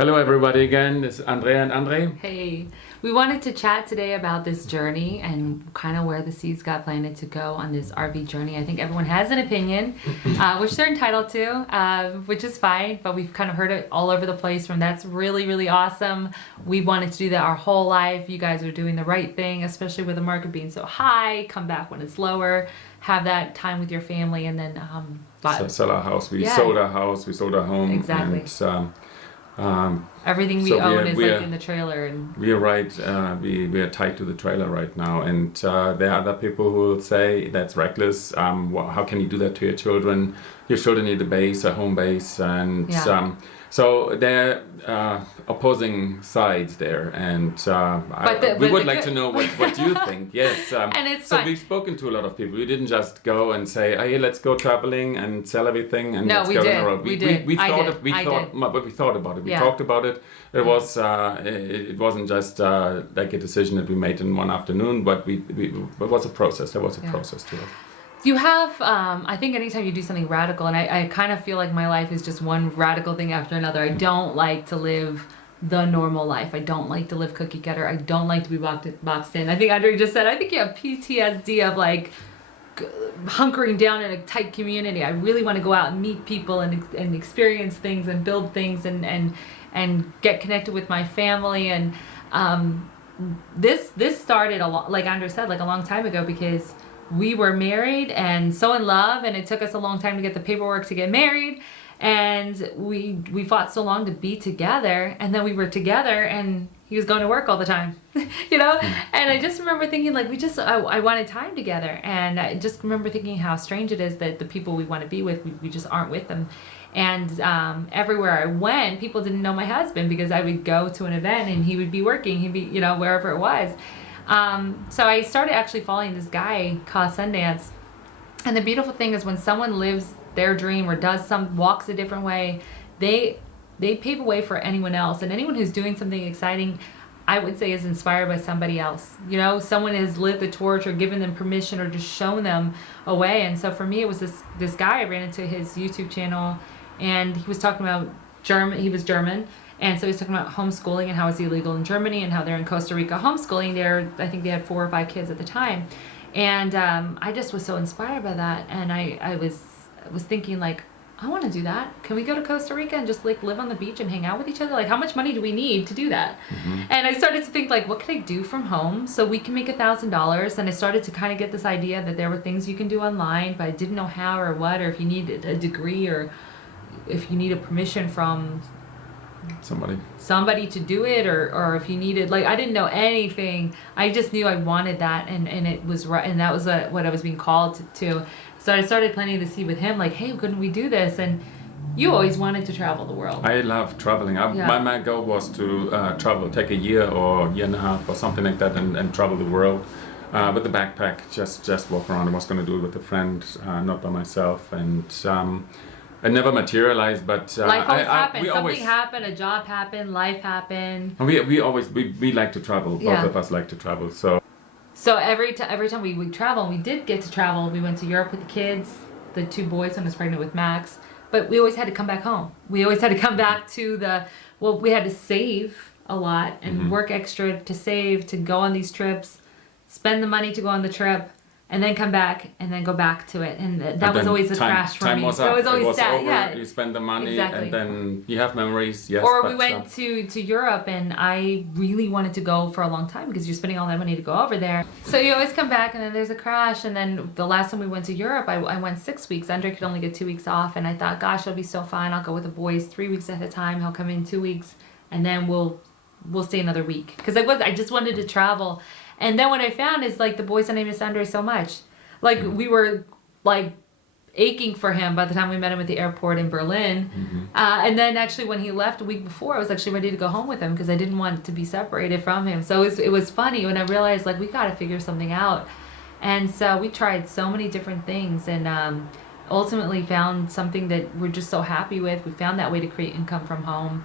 Hello everybody again, this is Andrea and Andre. Hey, we wanted to chat today about this journey and kind of where the seeds got planted to go on this RV journey. I think everyone has an opinion, which they're entitled to, which is fine, but we've kind of heard it all over the place from that's really, really awesome. We wanted to do that our whole life. You guys are doing the right thing, especially with the market being so high. Come back when it's lower, have that time with your family, and then sell our house. We sold our house, we sold our home. Exactly. And, everything we own is like in the trailer, and we are tied to the trailer right now. And there are other people who will say that's reckless. How can you do that to your children? Your children need a base, a home base, and so there are opposing sides there. And we would like to know what you think. Yes, and it's so fun. we've spoken to a lot of people. We didn't just go and say, "Hey, let's go traveling and sell everything and let's go on the road." We did. We thought about it. We talked about it. It was it wasn't just like a decision that we made in one afternoon, but it was a process. There was a process to it. You have, I think anytime you do something radical, and I kind of feel like my life is just one radical thing after another. I don't like to live the normal life. I don't like to live cookie cutter. I don't like to be boxed in. I think Andre just said, I think you have PTSD of like hunkering down in a tight community. I really want to go out and meet people and experience things and build things and get connected with my family. And this started like Andre said, like a long time ago, because we were married and so in love, and it took us a long time to get the paperwork to get married, and we fought so long to be together, and then we were together and he was going to work all the time, you know? And I just remember thinking like I wanted time together, and I just remember thinking how strange it is that the people we want to be with, we just aren't with them. And everywhere I went, people didn't know my husband because I would go to an event and he would be working, he'd be, you know, wherever it was. So I started actually following this guy called Sundance. And the beautiful thing is when someone lives their dream or walks a different way, they pave a way for anyone else. And anyone who's doing something exciting, I would say, is inspired by somebody else. You know, someone has lit the torch or given them permission or just shown them a way. And so for me, it was this guy. I ran into his YouTube channel, and he was talking about German. He was German. And so he's talking about homeschooling and how it's illegal in Germany and how they're in Costa Rica homeschooling. I think they had 4 or 5 kids at the time. And I just was so inspired by that. And I was thinking like, I want to do that. Can we go to Costa Rica and just like live on the beach and hang out with each other? Like, how much money do we need to do that? Mm-hmm. And I started to think like, what could I do from home so we can make $1,000? And I started to kind of get this idea that there were things you can do online, but I didn't know how or what, or if you needed a degree or if you needed permission from somebody to do it, or if you needed, like, I didn't know anything. I just knew I wanted that, and it was right, and that was what I was being called to. So I started planting the seed with him, like, hey, couldn't we do this? And you always wanted to travel the world. I love traveling. My goal was to travel, take a year or year and a half or something like that, and travel the world with the backpack, just walk around. I was going to do it with a friend, not by myself, and it never materialized, but life always happened. Something happened, a job happened, life happened. We like to travel. Both of us like to travel. So every time we would travel, and we did get to travel. We went to Europe with the kids, the 2 boys when I was pregnant with Max. But we always had to come back home. We always had to come back to we had to save a lot and work extra to save, to go on these trips, spend the money to go on the trip, and then come back and then go back to it. And that was always a crash for me. It was always sad. Over, yeah. You spend the money and then you have memories. Yes. Or we went to Europe, and I really wanted to go for a long time because you're spending all that money to go over there. So you always come back and then there's a crash. And then the last time we went to Europe, I went 6 weeks. Andre could only get 2 weeks off, and I thought, gosh, it'll be so fun. I'll go with the boys 3 weeks at a time. He'll come in 2 weeks, and then we'll stay another week. Because I just wanted to travel. And then what I found is like the boys named Andre so much. Like we were like aching for him by the time we met him at the airport in Berlin. And then actually when he left a week before, I was actually ready to go home with him because I didn't want to be separated from him. So it was funny when I realized like we got to figure something out. And so we tried so many different things, and ultimately found something that we're just so happy with. We found that way to create income from home.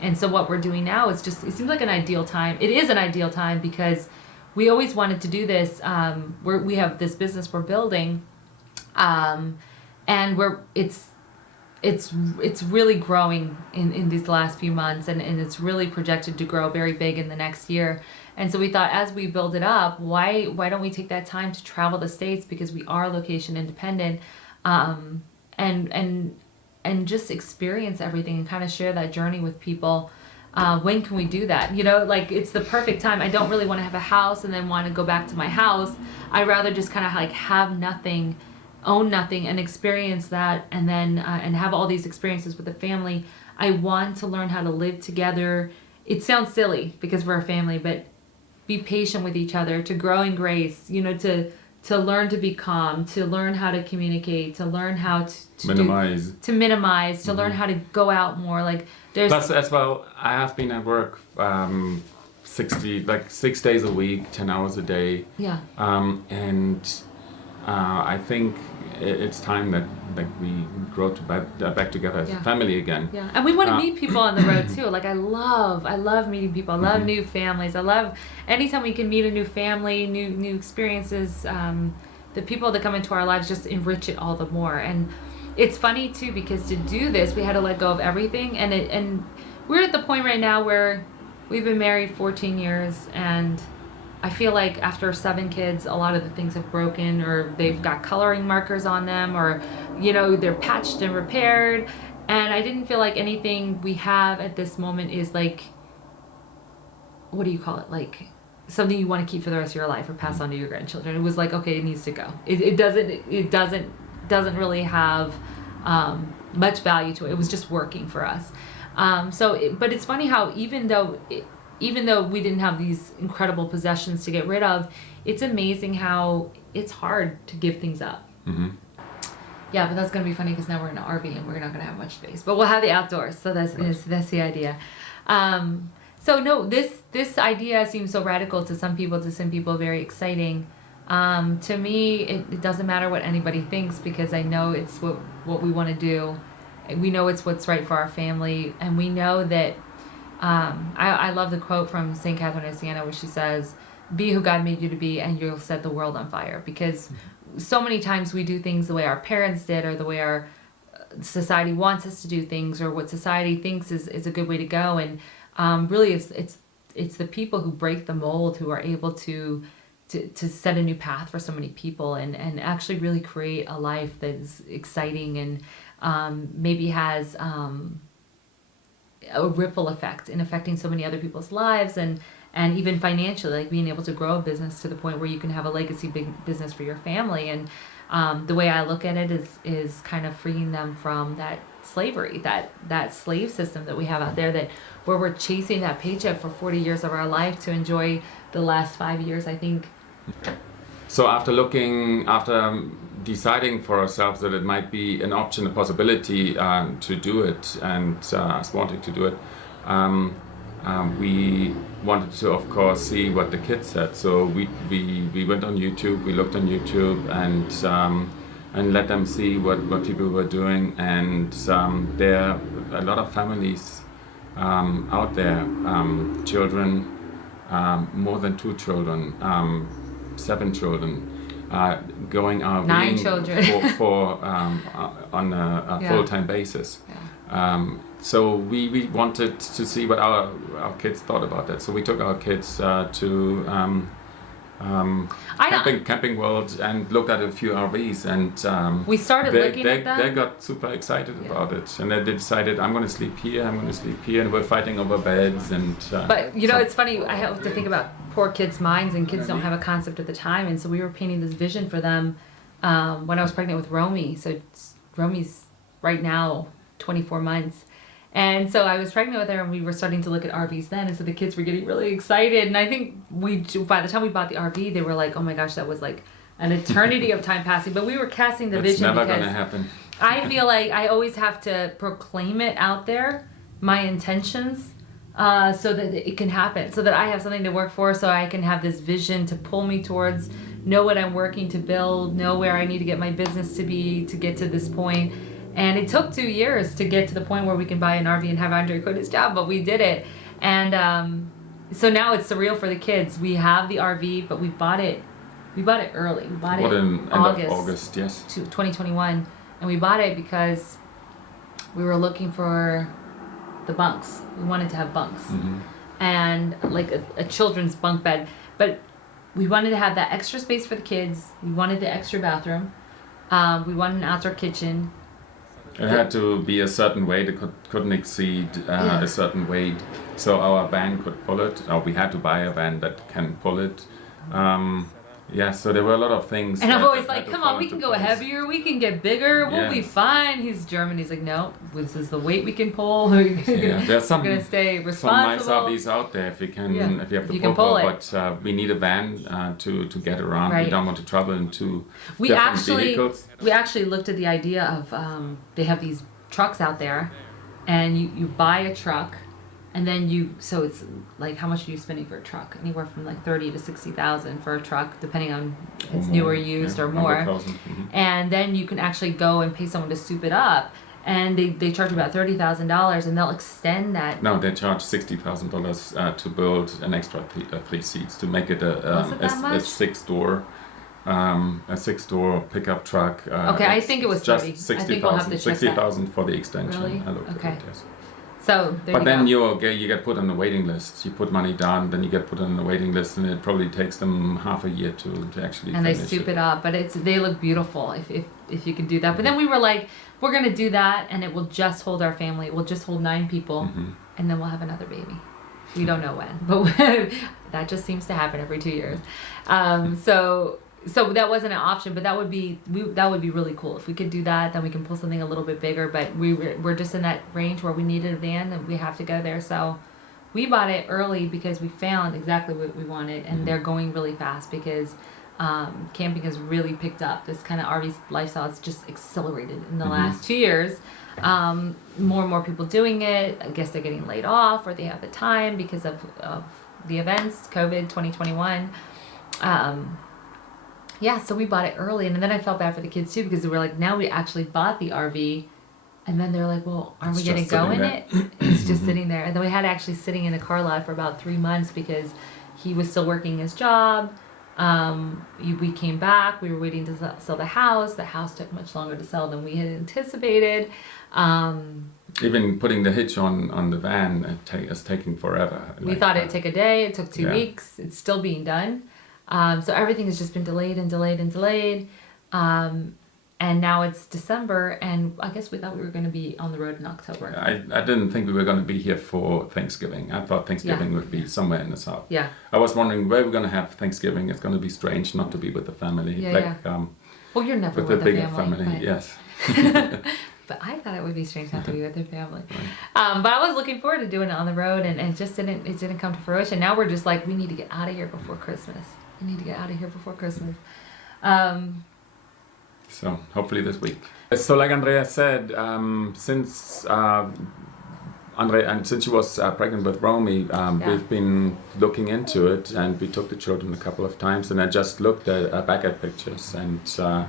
And so what we're doing now is it seems like an ideal time. It is an ideal time because we always wanted to do this. We have this business we're building, and it's really growing in these last few months, and it's really projected to grow very big in the next year. And so we thought, as we build it up, why don't we take that time to travel the States, because we are location independent, and just experience everything and kind of share that journey with people. When can we do that? You know, like, it's the perfect time. I don't really want to have a house and then want to go back to my house. I'd rather just kind of like have nothing, own nothing, and experience that, and then and have all these experiences with the family. I want to learn how to live together. It sounds silly because we're a family, but be patient with each other, to grow in grace, you know, to learn to be calm, to learn how to communicate, to learn how to minimize, to learn how to go out more. Like, there's plus as well, I have been at work 6 days a week, 10 hours a day. Yeah. And I think it's time that we grow back together as a family again. Yeah, and we want to meet people on the road too. Like, I love meeting people. I love new families. I love anytime we can meet a new family, new experiences. The people that come into our lives just enrich it all the more. And it's funny too, because to do this, we had to let go of everything. And we're at the point right now where we've been married 14 years, and I feel like after 7 kids, a lot of the things have broken, or they've got coloring markers on them, or, you know, they're patched and repaired. And I didn't feel like anything we have at this moment is like, what do you call it? Like something you want to keep for the rest of your life or pass on to your grandchildren. It was like, okay, it needs to go. It doesn't really have much value to it. It was just working for us. But it's funny how even though we didn't have these incredible possessions to get rid of, it's amazing how it's hard to give things up. Mm-hmm. Yeah, but that's going to be funny because now we're in an RV and we're not going to have much space. But we'll have the outdoors, so that's the idea. So no, this idea seems so radical to some people. To some people, very exciting. To me, it doesn't matter what anybody thinks, because I know it's what we want to do. We know it's what's right for our family, and we know that. I love the quote from St. Catherine of Siena, where she says, "Be who God made you to be, and you'll set the world on fire." Because so many times we do things the way our parents did, or the way our society wants us to do things, or what society thinks is a good way to go. And really, it's the people who break the mold who are able to set a new path for so many people, and actually really create a life that is exciting, and maybe has a ripple effect in affecting so many other people's lives, and even financially, like being able to grow a business to the point where you can have a legacy big business for your family. And the way I look at it is kind of freeing them from that slavery, that slave system that we have out there, that where we're chasing that paycheck for 40 years of our life to enjoy the last 5 years, I think. So after deciding for ourselves that it might be an option, a possibility to do it, and us wanting to do it, we wanted to, of course, see what the kids said. So we went on YouTube, we looked on YouTube, and let them see what people were doing. And there are a lot of families out there, children, more than 2 children, 7 children, going out 9 children for on a full-time basis. Yeah. So we wanted to see what our kids thought about that. So we took our kids to Camping World and looked at a few RVs, and we started looking at them. They got super excited about it, and they decided, I'm going to sleep here, and we're fighting over beds. And but you know, it's funny, I have to think about poor kids' minds, and kids don't have a concept at the time, and so we were painting this vision for them when I was pregnant with Romy. So Romy's right now 24 months. And so I was pregnant with her, and we were starting to look at RVs then, and so the kids were getting really excited. And I think by the time we bought the RV, they were like, "Oh my gosh, that was like an eternity of time passing." But we were casting the vision. It's never going to happen. I feel like I always have to proclaim it out there, my intentions, so that it can happen, so that I have something to work for, so I can have this vision to pull me towards, know what I'm working to build, know where I need to get my business to be to get to this point. And it took 2 years to get to the point where we can buy an RV and have Andre quit his job, but we did it. And so now it's surreal for the kids. We have the RV, but we bought it early. We bought it in end of August, yes. 2021. And we bought it because we were looking for the bunks. We wanted to have bunks. And like a children's bunk bed. But we wanted to have that extra space for the kids. We wanted the extra bathroom. We wanted an outdoor kitchen. It had to be a certain weight. It couldn't exceed a certain weight. So our van could pull it. Or we had to buy a van that can pull it. So there were a lot of things. And I'm always like, come on, we can go heavier, we can get bigger, we'll be fine. He's German, he's like, no, this is the weight we can pull. We're There's some, going to stay responsible. some nice RVs out there if you have the pull it. But we need a van to get around. Right. We don't want to travel into different vehicles. We actually looked at the idea of, they have these trucks out there, and you buy a truck, and then so it's like, how much are you spending for a truck? Anywhere from like 30 to 60,000 for a truck, depending on if it's new or used or more. And then you can actually go and pay someone to soup it up, and they charge about $30,000, and they'll extend that. No, they charge $60,000 to build an extra 3 seats to make it a six-door pickup truck. Okay, I think it was 30. Just 60,000 for the extension. Really? Okay. It, yes. So then you get put on the waiting list. You put money down, then you get put on the waiting list, and it probably takes them half a year to actually. And they soup it up, but they look beautiful if you can do that. But then we were like, we're gonna do that, and it will just hold our family. It will just hold 9 people, and then we'll have another baby. We don't know when, but that just seems to happen every 2 years. So that wasn't an option, but that would be really cool if we could do that. Then we can pull something a little bit bigger. But we're just in that range where we needed a van and we have to go there. So we bought it early because we found exactly what we wanted, and they're going really fast because camping has really picked up. This kind of RV lifestyle has just accelerated in the last 2 years. More and more people doing it. I guess they're getting laid off, or they have the time because of the events, COVID 2021. So we bought it early, and then I felt bad for the kids too, because we were like, now we actually bought the RV, and then they're like, well, aren't we going to go in it? It's just sitting there. And then we had actually sitting in a car lot for about 3 months because he was still working his job. We came back, we were waiting to sell the house. The house took much longer to sell than we had anticipated. Even putting the hitch on the van is taking forever. We thought it'd take a day. It took 2 weeks. It's still being done. So everything has just been delayed and delayed and delayed. And now it's December, and I guess we thought we were going to be on the road in October. I didn't think we were going to be here for Thanksgiving. I thought Thanksgiving would be somewhere in the south. Yeah. I was wondering where we're going to have Thanksgiving. It's going to be strange not to be with the family. Well, you're never with a bigger family. Yes. But I thought it would be strange not to be with their family. Right. But I was looking forward to doing it on the road, and it didn't come to fruition. Now we're just like, we need to get out of here before Christmas. So hopefully this week. So like Andrea said, since she was pregnant with Romy, we've been looking into it, and we took the children a couple of times, and I just looked back at pictures, and a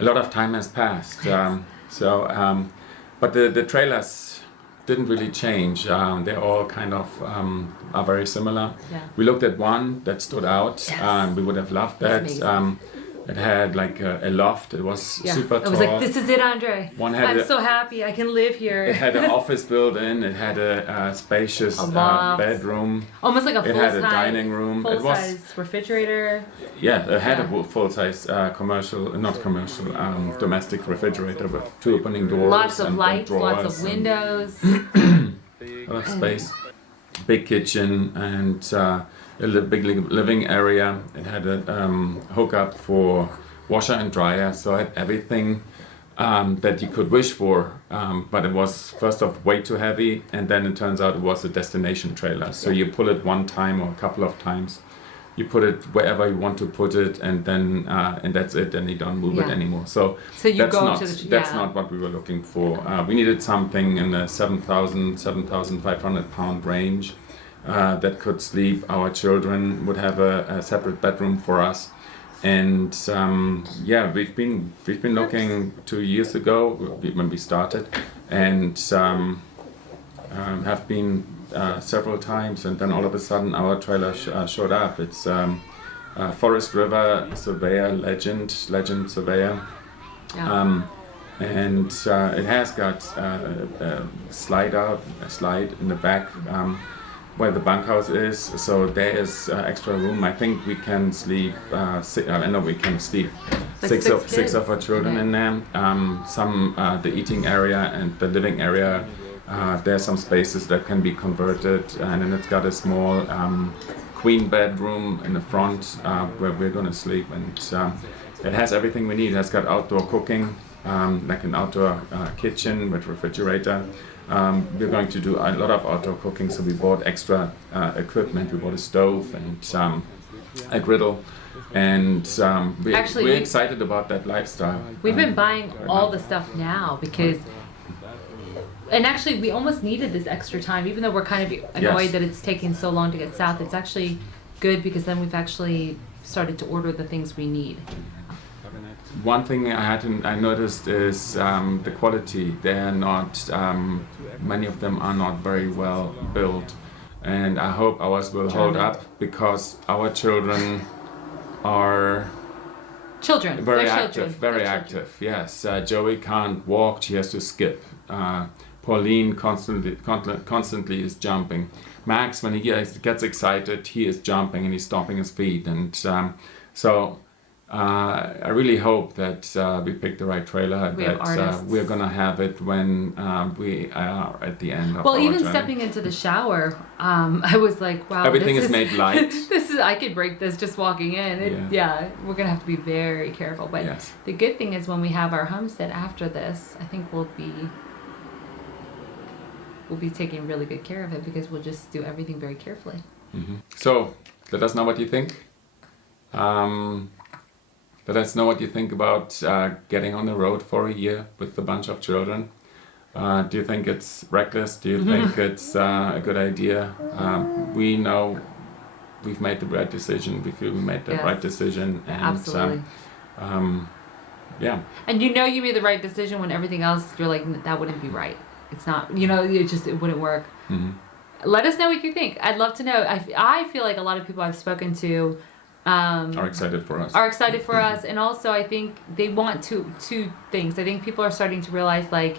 lot of time has passed. But the trailers didn't really change. They all kind of are very similar. Yeah. We looked at one that stood out. Yes. We would have loved that. It had like a loft. It was super tall. I was like, this is it, Andre. I'm so happy I can live here. It had an office built in. It had a spacious bedroom. Almost like a full-size. It had a dining room. Full-size refrigerator. Yeah, it had a full-size domestic refrigerator with 2 opening doors. Lots of lights, lots of windows. A lot of space. Big kitchen and a big living area. It had a hookup for washer and dryer, so it had everything that you could wish for. But it was first off way too heavy, and then it turns out it was a destination trailer. So you pull it one time or a couple of times. You put it wherever you want to put it, and then and that's it. And you don't move it anymore. So that's not what we were looking for. We needed something in the 7,500 pound range that could sleep. Our children would have a separate bedroom for us, and we've been looking 2 years ago when we started, and have been several times, and then all of a sudden our trailer showed up. It's Forest River surveyor, legend surveyor, and it has got a slide in the back where the bunkhouse is. So there is extra room. I think we can sleep. I know we can sleep Like six of our children in there. The eating area and the living area. There are some spaces that can be converted, and then it's got a small queen bedroom in the front where we're going to sleep, and it has everything we need. It has got outdoor cooking, like an outdoor kitchen with refrigerator. We're going to do a lot of outdoor cooking, so we bought extra equipment. We bought a stove and a griddle, and we're excited about that lifestyle. We've been buying all the stuff now because, and actually we almost needed this extra time, even though we're kind of annoyed that it's taking so long to get south. It's actually good because then we've actually started to order the things we need. One thing I noticed is the quality. They're not, many of them are not very well built, and I hope ours will hold up because our children are very active. Yes, Joey can't walk; she has to skip. Pauline constantly is jumping. Max, when he gets excited, he is jumping and he's stomping his feet, and so. I really hope that we picked the right trailer, that we're going to have it when we are at the end of our even journey. Stepping into the shower, I was like, wow. Everything is made light. I could break this just walking in. We're going to have to be very careful. But the good thing is when we have our homestead after this, I think we'll be taking really good care of it because we'll just do everything very carefully. Mm-hmm. So let us know what you think. Let us know what you think about getting on the road for a year with a bunch of children. Do you think it's reckless? Do you think it's a good idea? We know we've made the right decision. We feel we made the right decision. And, absolutely. And you made the right decision when everything else, you're like, that wouldn't be right. It's not, it wouldn't work. Mm-hmm. Let us know what you think. I'd love to know. I feel like a lot of people I've spoken to are excited for us. And also I think they want two things. I think people are starting to realize like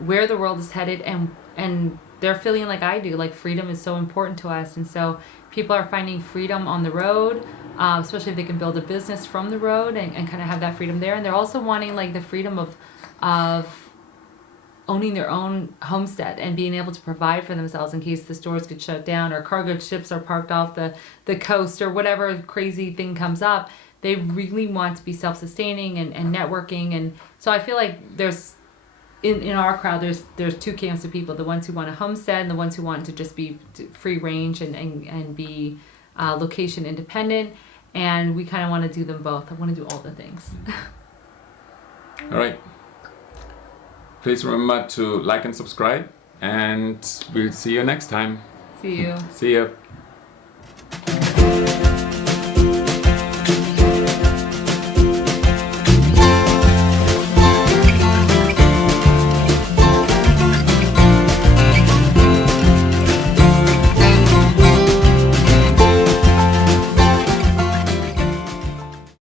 where the world is headed, and they're feeling like I do, like freedom is so important to us, and so people are finding freedom on the road, especially if they can build a business from the road and kind of have that freedom there. And they're also wanting like the freedom of owning their own homestead and being able to provide for themselves in case the stores get shut down or cargo ships are parked off the coast or whatever crazy thing comes up. They really want to be self-sustaining and networking. And so I feel like there's, in our crowd, there's two camps of people: the ones who want a homestead and the ones who want to just be free range and be location independent. And we kind of want to do them both. I want to do all the things. All right. Please remember to like and subscribe, and we'll see you next time. See you. See you.